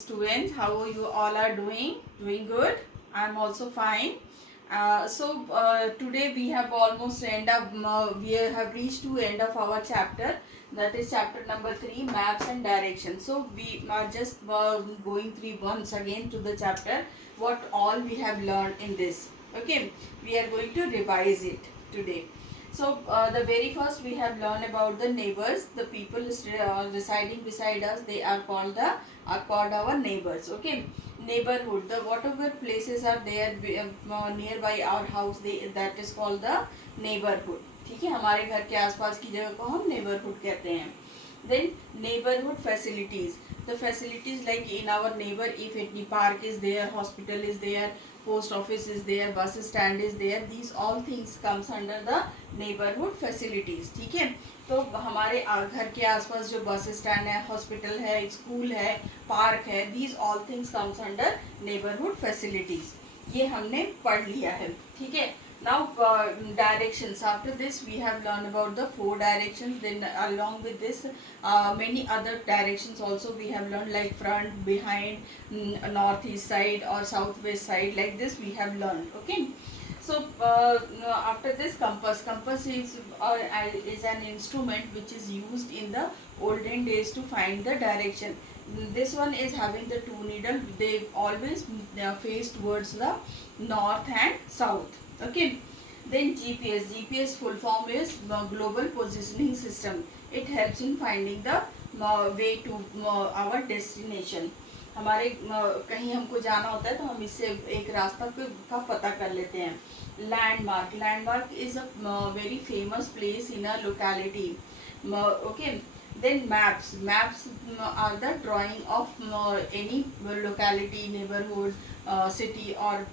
Students, how you all are doing good. I'm also fine. Today we have almost end up we have reached to end of our chapter, that is chapter number 3, maps and directions. So we are just going through once again to the chapter, what all we have learned in this. Okay, we are going to revise it today. The very first we have learned about the neighbors, the people residing beside us. They are called our neighbors. Okay, neighborhood, the whatever places are there nearby our house, they that is called the neighborhood. ठीक है, हमारे घर के आसपास की जगह को हम neighborhood कहते हैं. Then neighborhood facilities, the facilities like in our neighbor, if any park is there, hospital is there, post office is there, bus stand is there, these all things comes under the neighborhood facilities. ठीक है, तो हमारे घर के आसपास जो bus stand है, hospital है, स्कूल है, पार्क है, these all things comes under neighborhood facilities. ये हमने पढ़ लिया है. ठीक है. Now directions. After this we have learned about the 4 directions. Then along with this many other directions also we have learned, like front, behind, northeast side or southwest side, like this we have learned. Okay. So after this, compass is an instrument which is used in the olden days to find the direction. This one is having the 2 needle. They always face towards the north and south. Okay. Then GPS full form is global positioning system. It helps in finding the way to our destination. हमारे कहीं हमको जाना होता है तो हम इससे एक रास्ता का पता कर लेते हैं. Landmark is a very famous place in a locality. Okay. Then maps are the drawing of any locality, neighborhood, city or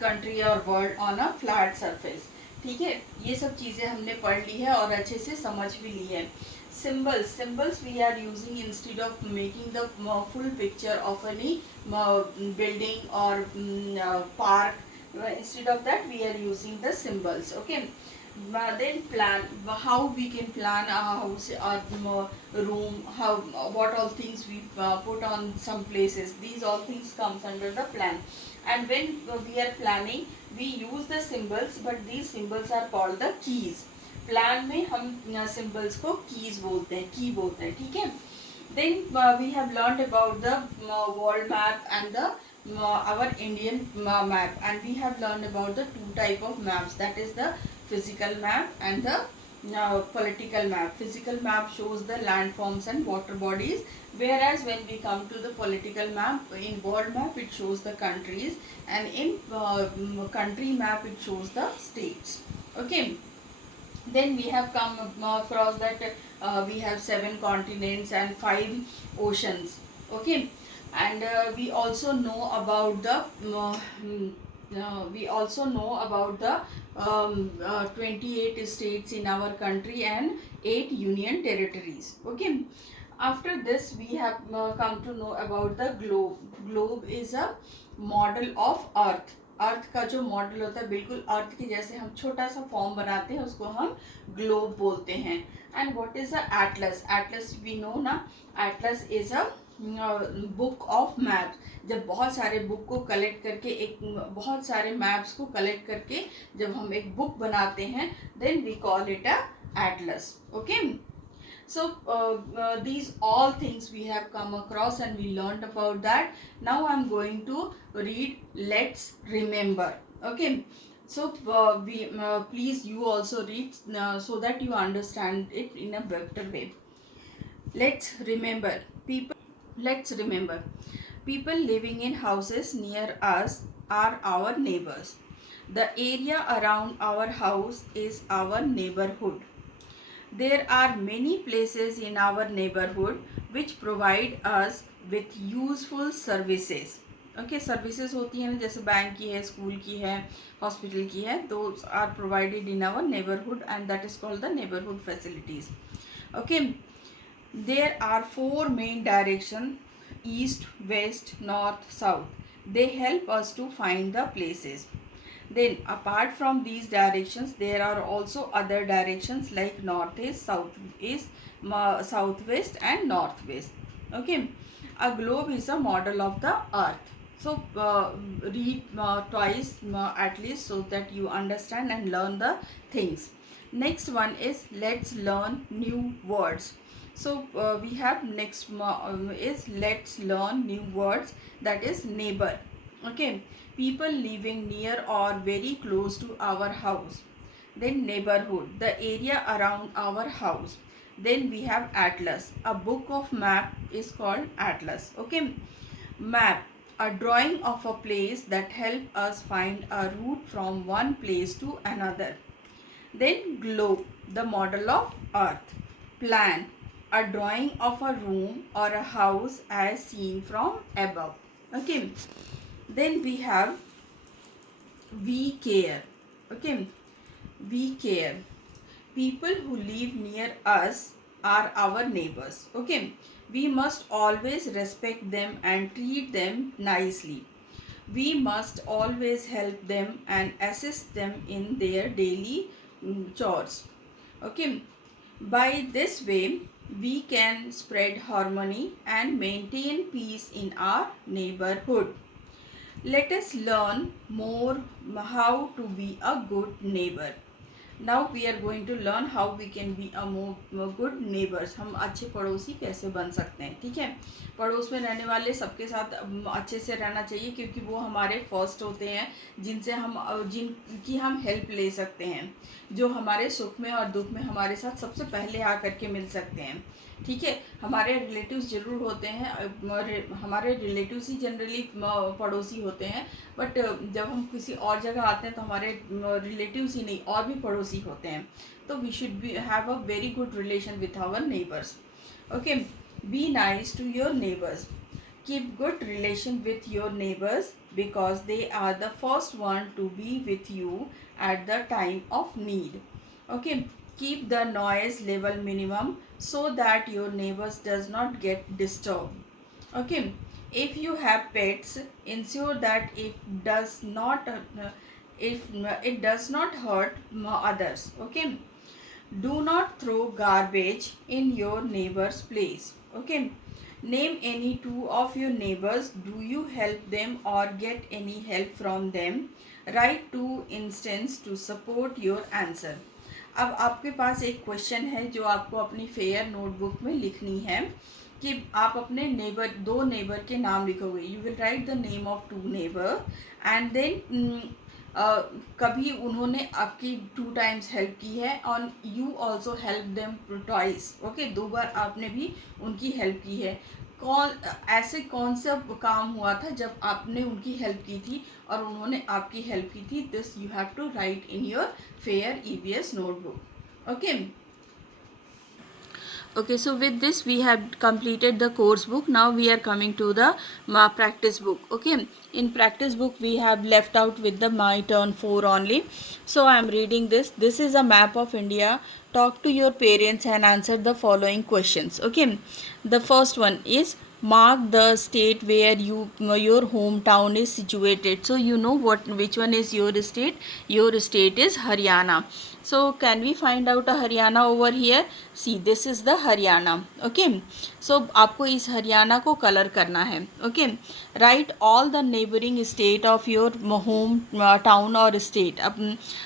country or world on a flat surface. ठीक है, ये सब चीज़ें हमने पढ़ ली है और अच्छे से समझ भी ली है. Symbols we are using instead of making the full picture of any building or park. Instead of that we are using the symbols. Okay. Then plan, how we can plan a house or room, how what all things we put on some places. These all things comes under the plan. And when we are planning, we use the symbols, but these symbols are called the keys. Plan में हम symbols को keys बोलते हैं, की बोलते हैं. ठीक है. Then we have learned about the world map and the our Indian map, and we have learned about the 2 type of maps, that is the physical map and the political map. Physical map shows the landforms and water bodies, whereas when we come to the political map, in world map it shows the countries, and in country map it shows the states. Okay. Then we have come across that we have 7 continents and 5 oceans. Okay. And we also know about the 28 states in our country and 8 union territories. Okay. After this we have come to know about the globe is a model of earth. अर्थ का जो model होता है, बिल्कुल अर्थ के जैसे हम छोटा सा फॉर्म बनाते हैं, उसको हम ग्लोब बोलते हैं. And what is the atlas we know ना. Atlas is a book of maps. जब बहुत सारे बुक को कलेक्ट करके, एक बहुत सारे मैप्स को कलेक्ट करके जब हम एक बुक बनाते हैं, then we call it a atlas. Okay. So these all things we have come across and we learned about that. Now I am going to read Let's Remember. Okay. So please you also read so that you understand it in a better way. Let's remember. People living in houses near us are our neighbors. The area around our house is our neighborhood. There are many places in our neighborhood which provide us with useful services. Okay, services होती हैं ना, जैसे bank की है, school की है, hospital की है. Those are provided in our neighborhood and that is called the neighborhood facilities. Okay, there are 4 main directions: east, west, north, south. They help us to find the places. Then apart from these directions, there are also other directions like northeast, southeast, southwest and northwest. Okay. A globe is a model of the earth. So read twice at least, so that you understand and learn the things. Next one is let's learn new words. So we have next is let's learn new words, that is neighbor. Okay, people living near or very close to our house. Then neighborhood, the area around our house. Then we have atlas. A book of map is called atlas. Okay, map, a drawing of a place that help us find a route from one place to another. Then globe, the model of earth. Plan, a drawing of a room or a house as seen from above. Okay, then we have we care. Okay, we care, people who live near us are our neighbors. Okay, we must always respect them and treat them nicely. We must always help them and assist them in their daily chores. Okay, by this way we can spread harmony and maintain peace in our neighborhood. Let us learn more how to be a good neighbor. Now we are going to learn how we can be a more good neighbors. हम अच्छे पड़ोसी कैसे बन सकते हैं. ठीक है, पड़ोस में रहने वाले सबके साथ अच्छे से रहना चाहिए, क्योंकि वो हमारे फर्स्ट होते हैं, जिनकी हम हेल्प ले सकते हैं, जो हमारे सुख में और दुख में हमारे साथ सबसे पहले आकर के मिल सकते हैं. ठीक है, हमारे रिलेटिव्स ज़रूर होते हैं, हमारे रिलेटिव्स ही जनरली पड़ोसी होते हैं, बट जब हम किसी और जगह आते हैं तो हमारे रिलेटिव्स ही नहीं और भी पड़ोसी होते हैं. तो we should be have a very good relation with our neighbours. Okay, be nice to your neighbours. Keep good relation with your neighbours because they are the first one to be with you at the time of need. Okay, keep the noise level minimum so that your neighbors does not get disturbed. Okay, if you have pets, ensure that it does not hurt others. Okay, do not throw garbage in your neighbor's place. Okay, name any two of your neighbors. Do you help them or get any help from them? Write two instances to support your answer. अब आपके पास एक question है जो आपको अपनी fair notebook में लिखनी है, कि आप अपने दो नेबर के नाम लिखोगे. You will write the name of two neighbour and then कभी उन्होंने आपकी 2 times हेल्प की है और you also help them twice. Okay, 2 बार आपने भी उनकी हेल्प की है. कौन सा काम हुआ था जब आपने उनकी हेल्प की थी और उन्होंने आपकी हेल्प की थी. This you have to write in your fair EVS notebook. Okay. Okay, so with this we have completed the course book. Now we are coming to the practice book. Okay, in practice book we have left out with the my turn 4 only. So I am reading this. This is a map of India. Talk to your parents and answer the following questions. Okay, the first one is mark the state where your hometown is situated. So you know which one is your state. Your state is Haryana. So can we find out a Haryana over here? See, this is the Haryana. Okay, so आपको इस हरियाणा को colour करना है. Okay, write all the neighboring state of your home town or state.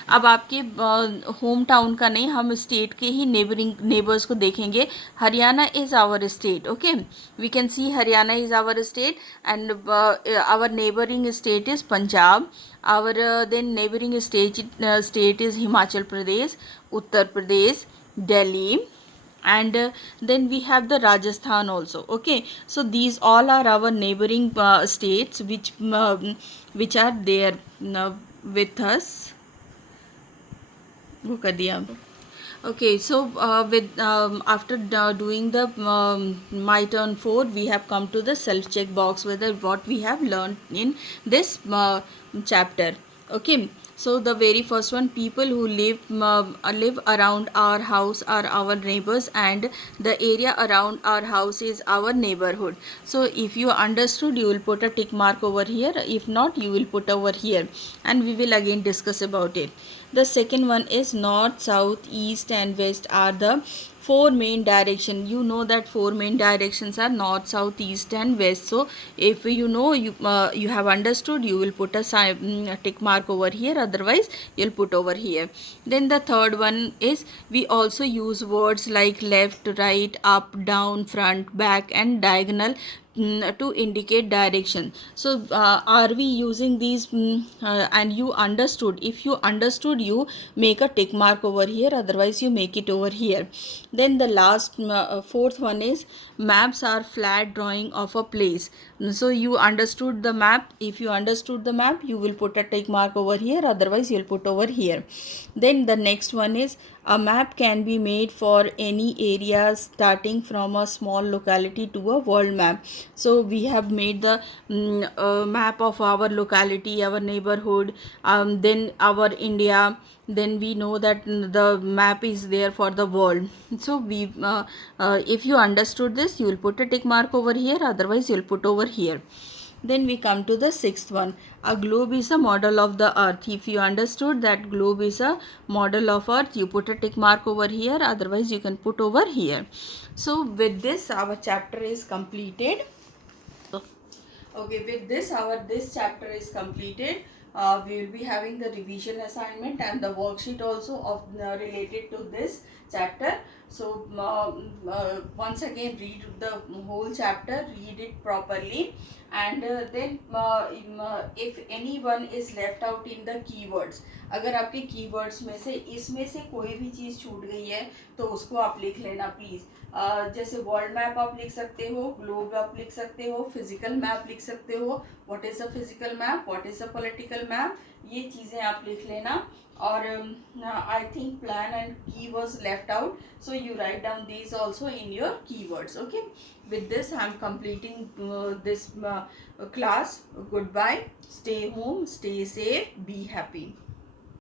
अब आपके home town का नहीं, हम स्टेट के ही नेबर्स को देखेंगे. Haryana is our state. Okay, we can see Haryana is our state and our neighbouring state is Punjab. Our then neighboring state is Himachal Pradesh, Uttar Pradesh, Delhi, and then we have the Rajasthan also. Okay, so these all are our neighboring states which are there with us. वो कर दिया. Okay, so with after doing the my turn 4, we have come to the self check box whether what we have learned in this chapter. Okay, so the very first one, people who live around our house are our neighbors and the area around our house is our neighborhood. So if you understood, you will put a tick mark over here. If not, you will put over here and we will again discuss about it. The second one is north, south, east and west are the four main direction. You know that four main directions are north, south, east and west. So if you know, you have understood, you will put a tick mark over here, otherwise you'll put over here. Then the third one is, we also use words like left, right, up, down, front, back and diagonal to indicate direction. So are we using these, and you understood? If you understood, you make a tick mark over here, otherwise you make it over here. Then the last fourth one is, maps are flat drawing of a place. So you understood the map. If you understood the map, you will put a tick mark over here, otherwise you'll put over here. Then the next one is, a map can be made for any area starting from a small locality to a world map. So we have made the map of our locality, our neighborhood, then our India. Then we know that the map is there for the world. So we if you understood this, you will put a tick mark over here, otherwise you'll put over here. Then we come to the sixth one. A globe is a model of the earth. If you understood that globe is a model of earth, you put a tick mark over here, otherwise you can put over here. So with this, our chapter is completed. Okay, with this, this chapter is completed. We will be having the revision assignment and the worksheet also of related to this chapter. So once again, read the whole chapter, read it properly, and then if anyone is left out in the keywords, अगर आपके keywords में से इसमें से कोई भी चीज़ छूट गई है तो उसको आप लिख लेना प्लीज़. जैसे वर्ल्ड मैप आप लिख सकते हो, ग्लोब आप लिख सकते हो, फिजिकल मैप लिख सकते हो, what is a physical map, what is a political map, ये चीज़ें आप लिख लेना. और आई थिंक प्लान एंड की was left out, so you write down these also in your keywords. Okay, with this I am completing this class. Goodbye, stay home, stay safe, be happy.